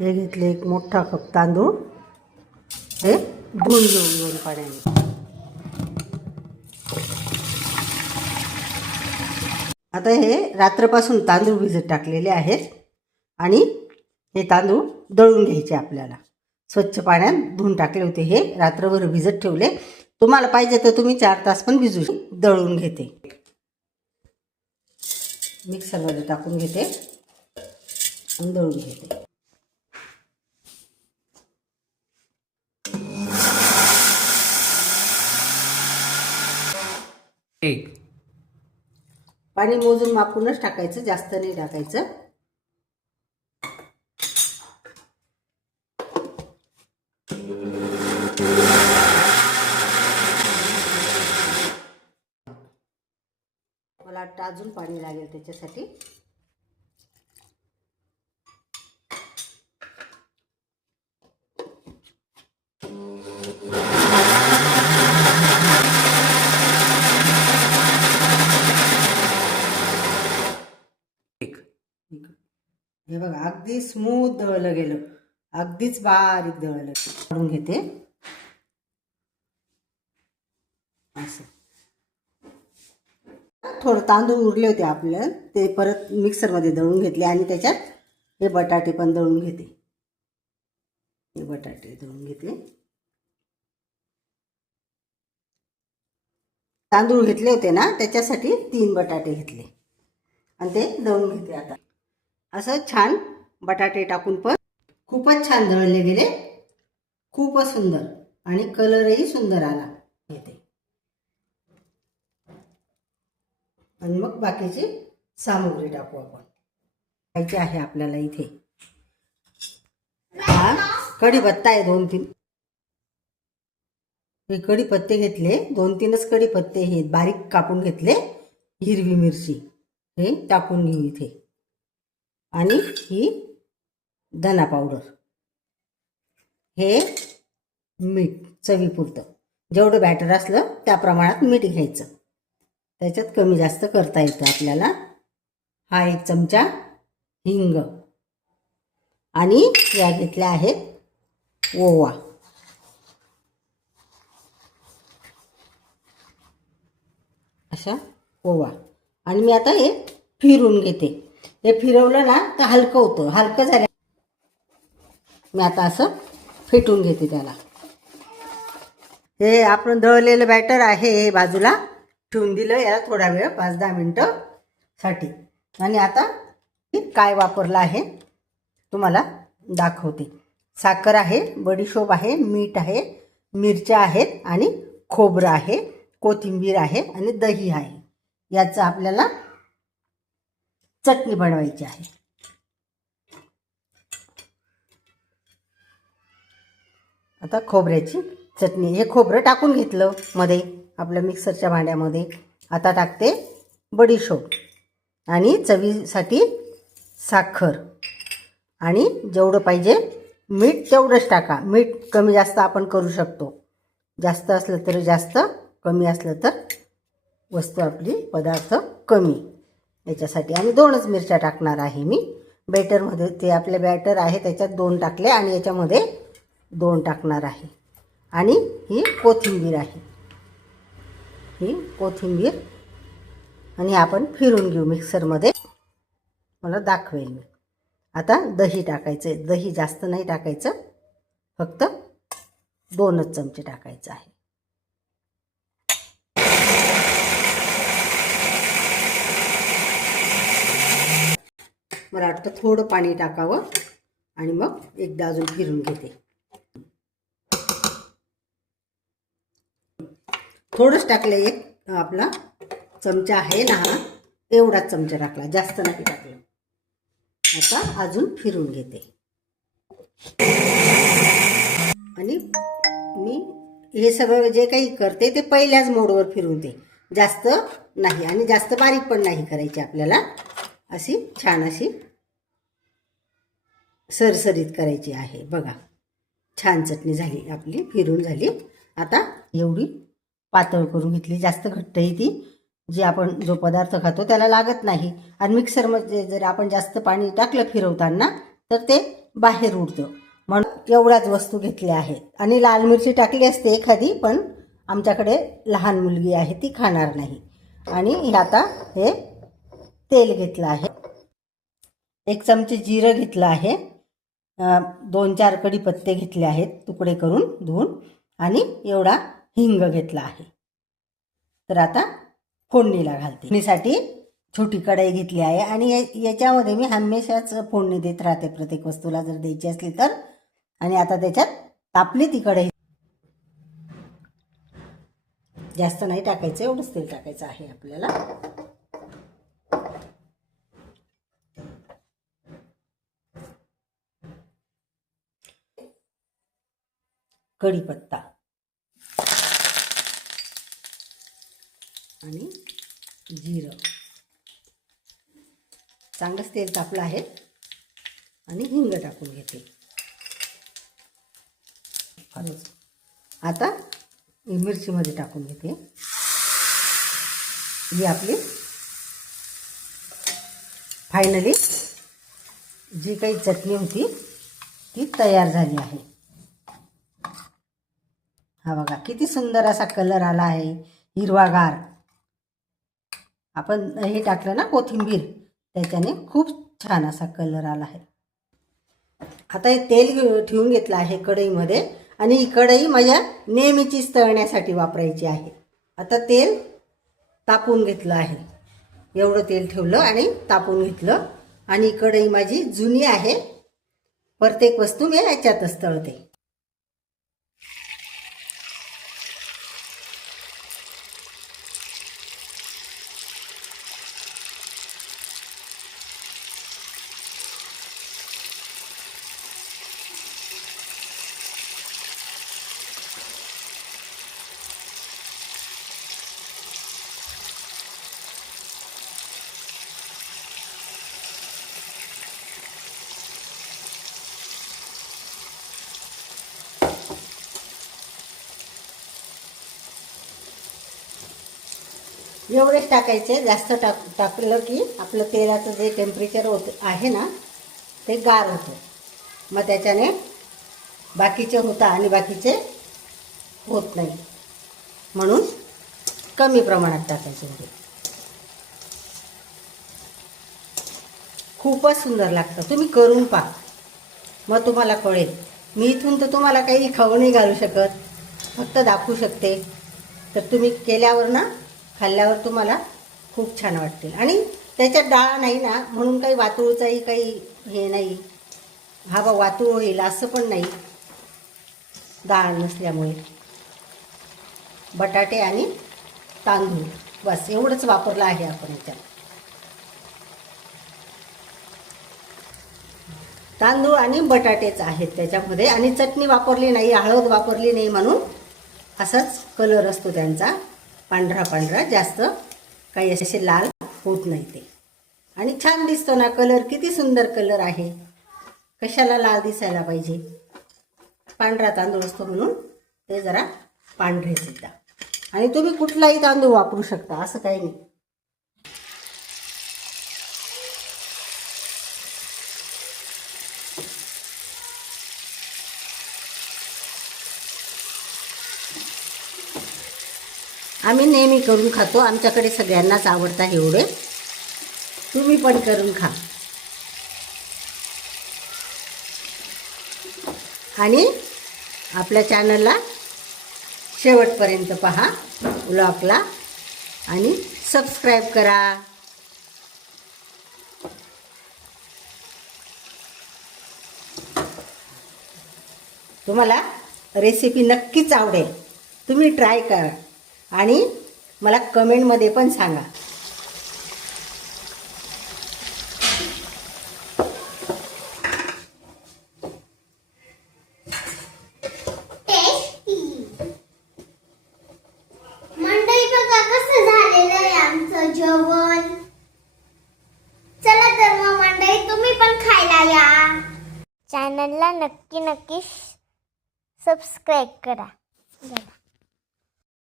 हे घेतले एक मोठा कप तांदूळ, हे धुवून घेऊन 2 पाण्याने. आता हे रात्रपासून तांदूळ भिजत टाकलेले आहेत आणि हे तांदूळ दळून घ्यायचे आपल्याला. स्वच्छ पाण्यात धुवून टाकले होते, हे रात्रभर भिजत ठेवले. तुम्हाला पाहिजे तर तुम्ही 4 तास पण भिजू. दळून घेते, मिक्सरमध्ये टाकून घेते आणि दळून घेते. पाणी मोजून मापूनच टाकायचं, जास्त नाही टाकायचं. मला वाटतं अजून पाणी लागेल त्याच्यासाठी. हे बघा, अगदी स्मूथ दळलं गेलं, अगदीच बारीक दळलं. काढून घेते असं. थोडं तांदूळ उरले होते आपलं, ते परत मिक्सरमध्ये दळून घेतले आणि त्याच्यात हे बटाटे पण दळून घेते. हे बटाटे दळून घेतले. तांदूळ घेतले होते ना, त्याच्यासाठी 3 बटाटे घेतले आणि ते दळून घेते. आता असं छान बटाटे टाकून पण खूपच छान दळले गेले, खूपच सुंदर आणि कलरही सुंदर आला. घेते आणि मग बाकीची सामग्री टाकू आपण. खायची आहे आपल्याला. इथे हा कढीपत्ता आहे 2-3. हे कढीपत्ते घेतले, 2-3च कढीपत्ते हे बारीक कापून घेतले. हिरवी मिरची हे टाकून घेऊ इथे आणि ही धना पावडर, हे मीठ चवीपुरतं. जेवढं बॅटर असलं त्या प्रमाणात मीठ घ्यायचं, त्याच्यात कमी जास्त करता येतं आपल्याला. हा 1 चमचा हिंग आणि या घेतल्या आहेत ओवा. अशा ओवा. आणि मी आता हे फिरून घेते. हे फिरवलं ना तर हलकं होतं. हलकं झालं मी आता असं फेटून घेते त्याला. हे आपण दळलेलं बॅटर आहे, हे बाजूला ठेवून दिलं याला थोडा वेळ, 5-10 मिनटं साठी. आणि आता काय वापरलं आहे तुम्हाला दाखवते. साखर आहे, बडीशोप आहे, मीठ आहे, मिरच्या आहेत आणि खोबरं आहे, कोथिंबीर आहे आणि दही आहे. याचं आपल्याला चटणी बनवायची आहे. आता खोबऱ्याची चटणी. हे खोबरं टाकून घेतलं मध्ये आपल्या मिक्सरच्या भांड्यामध्ये. आता टाकते बडीशोप आणि चवीसाठी साखर आणि जेवढं पाहिजे मीठ तेवढंच टाका. मीठ कमी जास्त आपण करू शकतो. जास्त असलं तर जास्त, कमी असलं तर वस्तू आपली पदार्थ कमी. याच्यासाठी आणि 2च मिरच्या टाकणार आहे मी बॅटरमध्ये. ते आपले बॅटर आहे त्याच्यात 2 टाकले आणि याच्यामध्ये 2 टाकणार आहे. आणि ही कोथिंबीर आहे, ही कोथिंबीर. आणि आपण फिरून घेऊ मिक्सरमध्ये, मला दाखवेल मी. आता दही टाकायचं. दही जास्त नाही टाकायचं, फक्त 2च चमचे टाकायचं आहे. मला वाटतं थोडं पाणी टाकावं आणि मग एकदा अजून फिरून घेते. थोडंच टाकलं, 1 आपला चमचा आहे ना हा, एवढाच चमचा टाकला, जास्त नाही टाकलं. आता अजून फिरून घेते. आणि मी हे सगळं जे काही करते ते पहिल्याच मोडवर फिरवते, जास्त नाही आणि जास्त बारीक पण नाही करायची आपल्याला. अशी छान अशी सरसरीत करायची आहे. बघा, छान चटणी झाली आपली, फिरून झाली. आता एवढी पातळ करून घेतली, जास्त घट्टही ती जी आपण जो पदार्थ खातो त्याला लागत नाही. आणि मिक्सरमध्ये जर आपण जास्त पाणी टाकलं फिरवताना तर ते बाहेर उडतं. म्हणून एवढ्याच वस्तू घेतल्या आहेत. आणि लाल मिरची टाकली असते एखादी, पण आमच्याकडे लहान मुलगी आहे, ती खाणार नाही. आणि हे आता हे तेल घेतलं आहे, 1 चमचे जिरं घेतलं आहे, 2-4 कढीपत्ते घेतले आहेत तुकडे करून धुवून, आणि एवढा हिंग घेतला आहे. तर आता फोडणीला घालते. फोडणीसाठी छोटी कढई घेतली आहे आणि याच्यामध्ये मी हमेशाच फोडणी देत राहते प्रत्येक वस्तूला जर द्यायची असली तर. आणि आता त्याच्यात तापली ती कढई, जास्त नाही टाकायचं, एवढंच तेल टाकायचं आहे आपल्याला. कढीपत्ता आणि जिरं, चांगलंच तेल तापलं आहे. आणि हिंग टाकून घेते. आता मिरचीमध्ये टाकून घेते. ही आपली फायनली जी काही चटणी होती ती तयार झाली आहे. हा बघा किती सुंदर असा कलर आला आहे, हिरवागार. आपण हे टाकलं ना कोथिंबीर, त्याच्याने खूप छान असा कलर आला आहे. आता हे तेल ठेवून घेतलं आहे कढईमध्ये, आणि ही कढई माझ्या नेहमीचीच तळण्यासाठी वापरायची आहे. आता तेल तापून घेतलं आहे, एवढं तेल ठेवलं आणि तापून घेतलं. आणि कढई माझी जुनी आहे, प्रत्येक वस्तू मी याच्यातच तळते. एवढेच टाकायचे, जास्त टाकलं की आपलं तेलाचं जे टेम्परेचर आहे ना ते गार होतं, मग त्याच्याने बाकीचे होतं आणि बाकीचे होत नाही. म्हणून कमी प्रमाणात टाकायचे होते. खूपच सुंदर लागतं, तुम्ही करून पहा, मग तुम्हाला कळेल. मी इथून तर तुम्हाला काही खाऊ नाही घालू शकत, फक्त दाखवू शकते. तर तुम्ही केल्यावर ना, खाल्ल्यावर तुम्हाला खूप छान वाटतील. आणि त्याच्यात डाळ नाही ना, म्हणून काही वातुळचाही काही हे नाही, हा बा वातुळ होईल असं पण नाही, डाळ नसल्यामुळे. बटाटे आणि तांदूळ बस एवढंच वापरलं आहे आपण याच्यात. तांदूळ आणि बटाटेच आहेत त्याच्यामध्ये, आणि चटणी वापरली नाही, हळद वापरली नाही, म्हणून असाच कलर असतो त्यांचा, पांढरा पांढरा, जास्त काही असे लाल होत नाही ते. आणि छान दिसतो ना कलर, किती सुंदर कलर आहे. कशाला लाल दिसायला पाहिजे, पांढरा तांदूळ असतो म्हणून ते जरा पांढरेच येतात. आणि तुम्ही कुठलाही तांदूळ वापरू शकता, असं काही नाही. आम्ही नेहमी करून खातो, आमच्याकडे सगळ्यांनाच आवडतात एवढे. तुम्ही पण करून खा. आणि आपल्या चॅनलला शेवटपर्यंत पहा, व्लॉगला, आणि सबस्क्राईब करा. तुम्हाला रेसिपी नक्कीच आवडेल, तुम्ही ट्राय करा आणि मला कमेंटमध्ये पण सांगा. मंडळी बघा कसं झालेलं आहे आमचं जेवण. चला तर मग मंडळी तुम्ही पण खायला या. चॅनलला नक्की सबस्क्राईब करा.